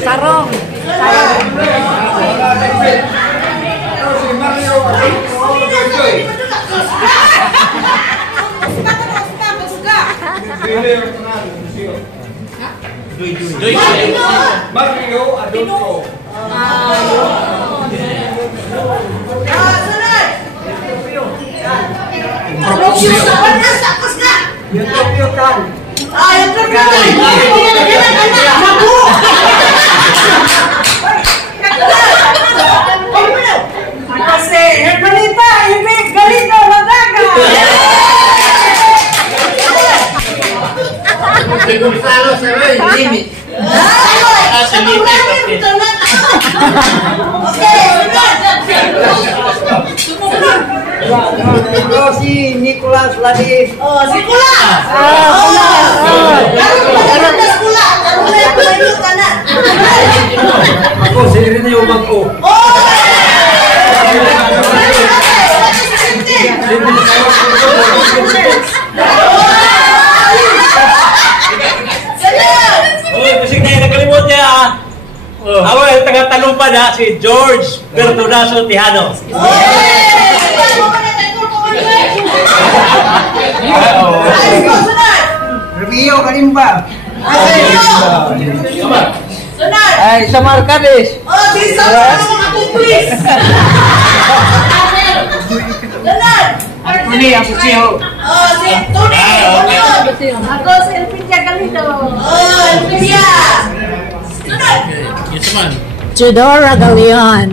Sarong. Mario Adolfo. Si Nicholas Ladis. Oh, si Kula. Ako, si Irene yung umag ko. Bisig na nakalimut niya ako yung taga-talumpa na si George Bertunaso Tijano. Rebio Kalimba. Sunod. Ay, Samar Kades. Oh, si Samar mga kumplis. Sunod. Tuni, ako siyo. Oh, si Tony. Ako si Elpidia Galindo. Oh, Elpidia. Sunod. Yes, man. Chidora Galion.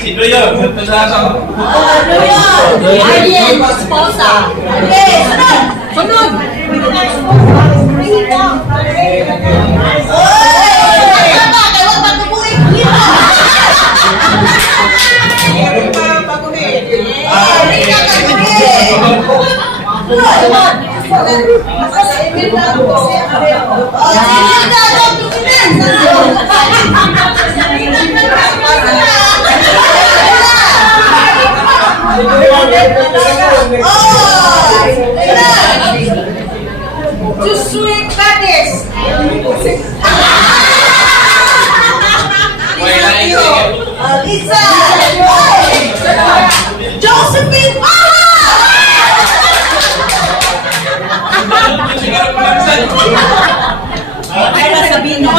Si Doyo Bertunaso. Oh, Doyo. Arjen, esposa. Arjen, sunod. Josué Cades. Lisa. Josephine Ayla Sabino.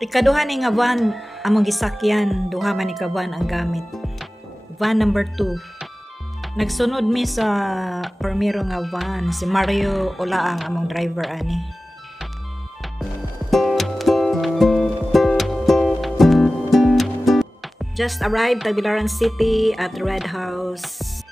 Ikaduha ni nga van among gisakyan, duha man ni ka van ang gamit. Van number 2. Nagsunod mi sa primero nga van, si Mario Olaang among driver ani. Just arrived Tagbilaran City at Red House.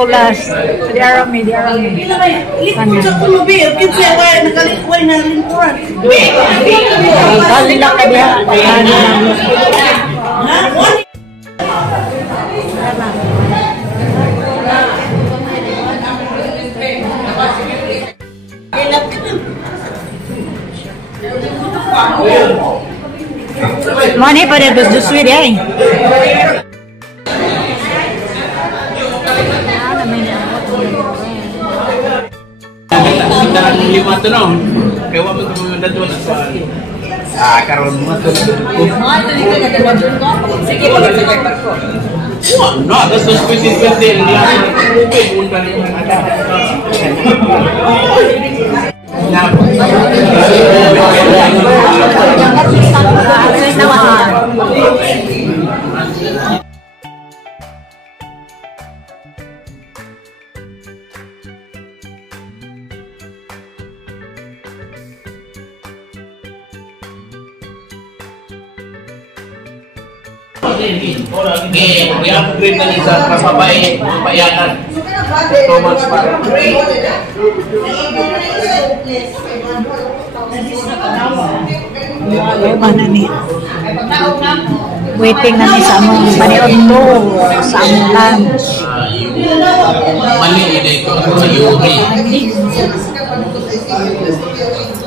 Nicholas, diarami. Likod sa kulubi, kinsa way nakalikuy na lingkuran. Bali lang ka diha. Money pada dus sweet eh. lima to no. Kaya wa mo to mga dadon sa. Karon mo to. Sige, pag-select ko. No, that's just pretty good. I-upgrade na niya sa pabayanan. Thomas pa. Mana ni? Waiting na ni sa among paniod mo sa among lunch. Mali ina ito sa Yuri.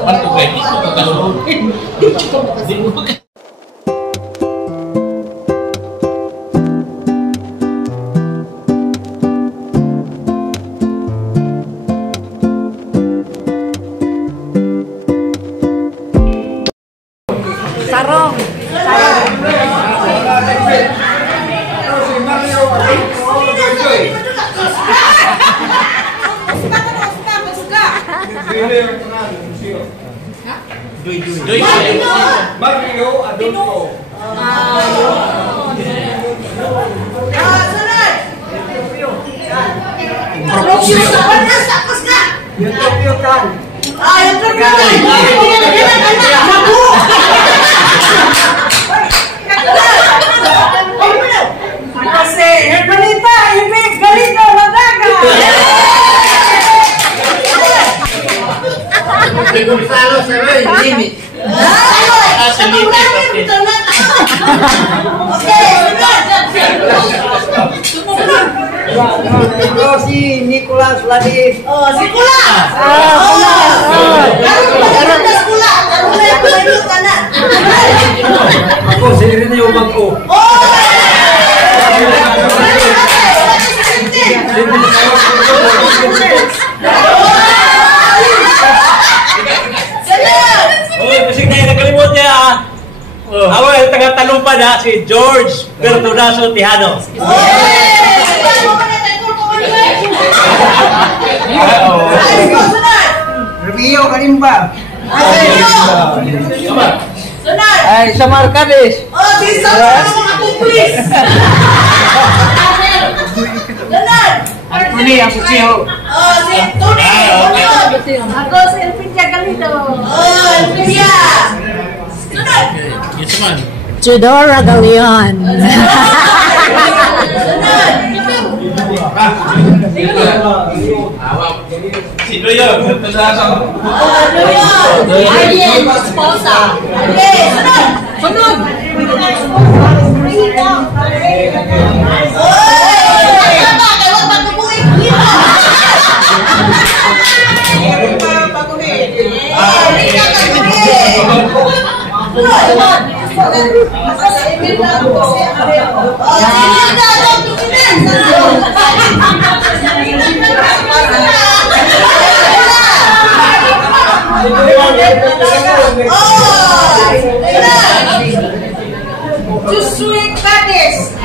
Ano ba ito? Sarong. Mario Adolfo. Ito si Nicolas lagi. Oh, si Kula. Ako si Rene yung mag-o. Uy, kasi tayo nakalimot niya Awal, taga-talong pa na si George Bertunaso Tejano. Review Kalimba. Sunod! Ay, sa Marcades. Oh, si Sunod! Please! Sunod! Tuni, ako siyo. Oh, si Tony! Sunod! Ako si Elpidia Galido. Oh, Elpidia! Sunod! Yes, man. Chidora Galeon. Sino yun? Oh, Doyon! Arjen, esposa! Arjen, sunod! Sunod! Oy! Tama, kayo pagkabuhin dito! Just sweet badness.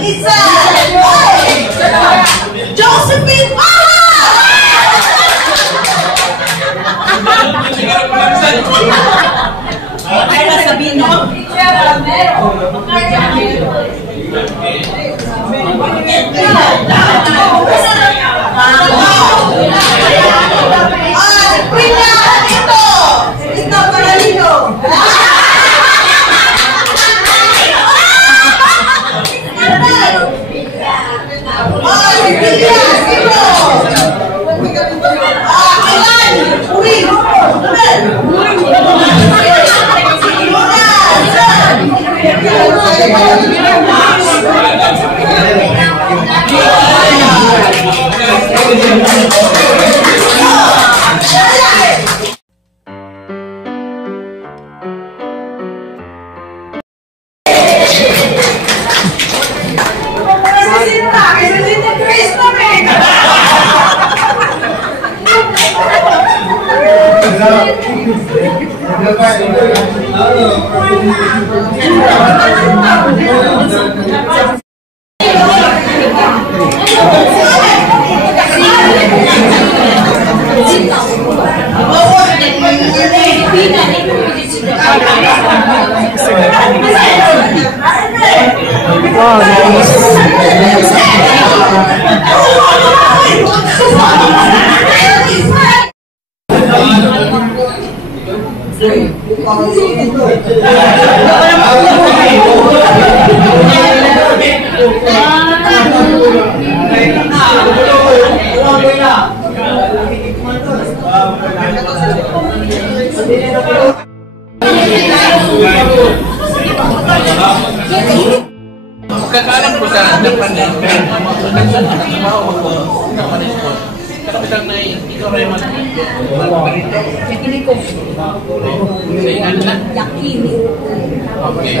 Lisa. Josephine. Kaya sabihin mo. Wow, Kakaalam ko sa Japan din. Kapitang na ikaw rin mag-parito. Yakini. Okay.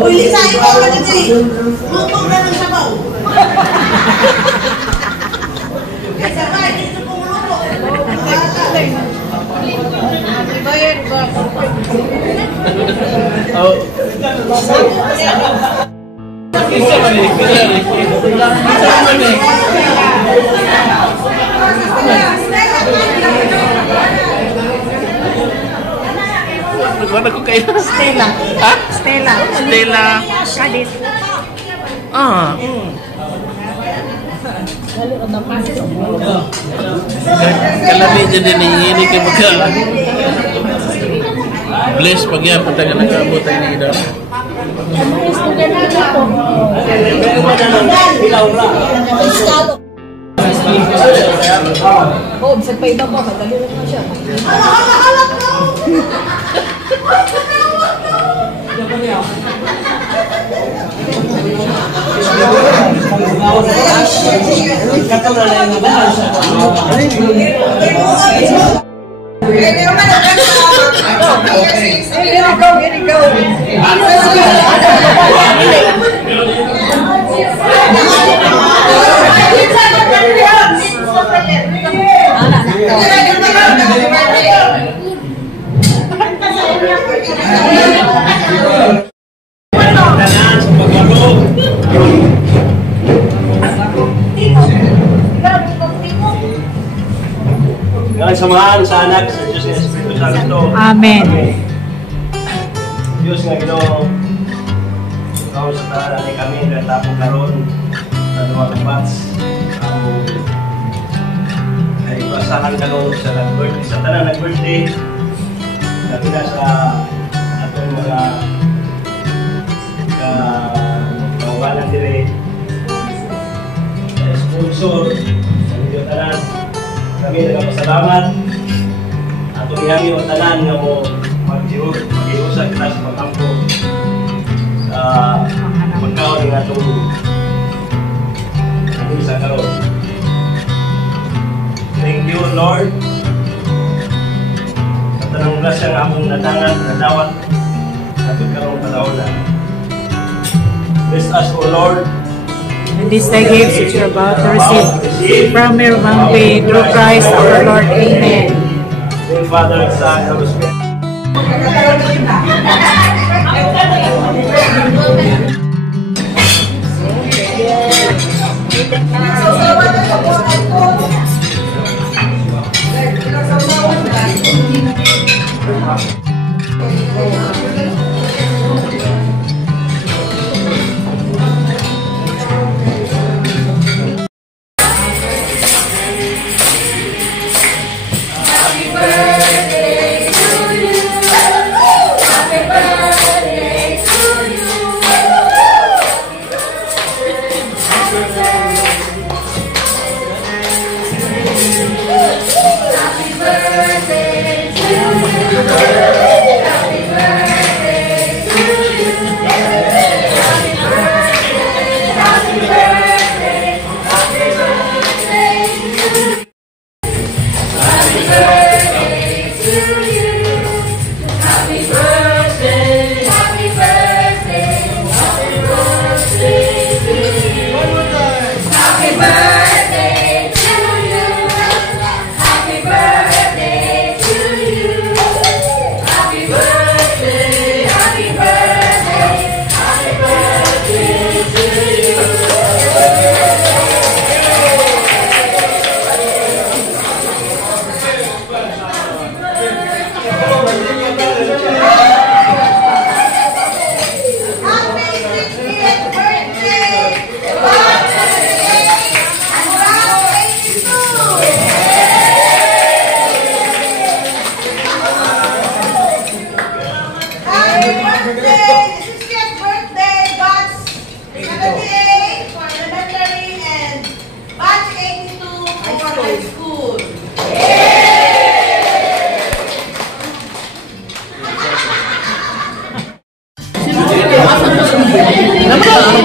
Uy, Lisa, ikaw ka dito eh. Lutong na ng sabaw. Ay, sabay, dito pong luto. Oh. Nagwana ko kayo. Stella. Ha? Stella. Stella. Kadis. Ah. Kalami dyan din ini kay magka. Bless pag yan, patagal nag-aabot tayo ni Ida. Oh, bisag pa iba pa, madali rin mo siya. Ang samahan sa anak sa Diyos ng Espiritu Santo. Amen. Diyos nga Ginoo, ikaw sa tahanan ni kami na tapong karon sa duwa ka bats. Ay pasahan karon sa nag-birthday sa tanan nag-birthday. Nakita sa atong mga kawalan dire. Sponsor sa video tanan. Kami nagpasalamat atong iyang yung tanan nga mo mag-iusa kita sa pagkampo sa pagkaon ng atong sa karon. Thank you, Lord. Sa tanang grasya nga akong natangan, nadawat sa pagkaroon panahon. Bless us, O Lord. And these the gifts which you're about to receive from your bounty through Christ our Lord. Amen. In Father, Son, and Holy Spirit.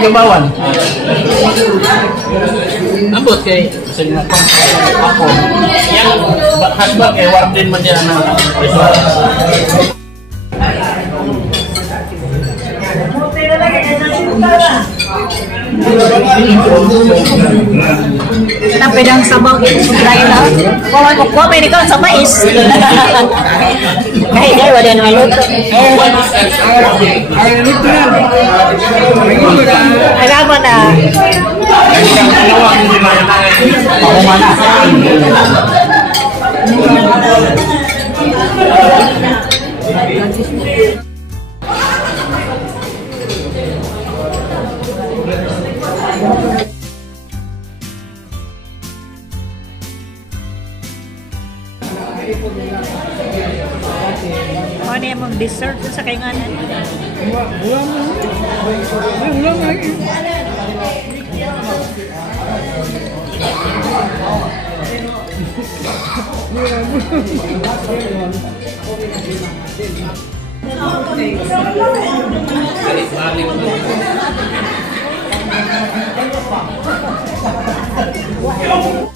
Gabawan. Ambot kay kasi nga ako. Yang husband kay warden man diyan na. Tapi dang sabaw dahil na. Kuha may ikaw sa mais. Kaya wala na luto. Alam mo na. Ano yung mong dessert sa kainganan? Balik.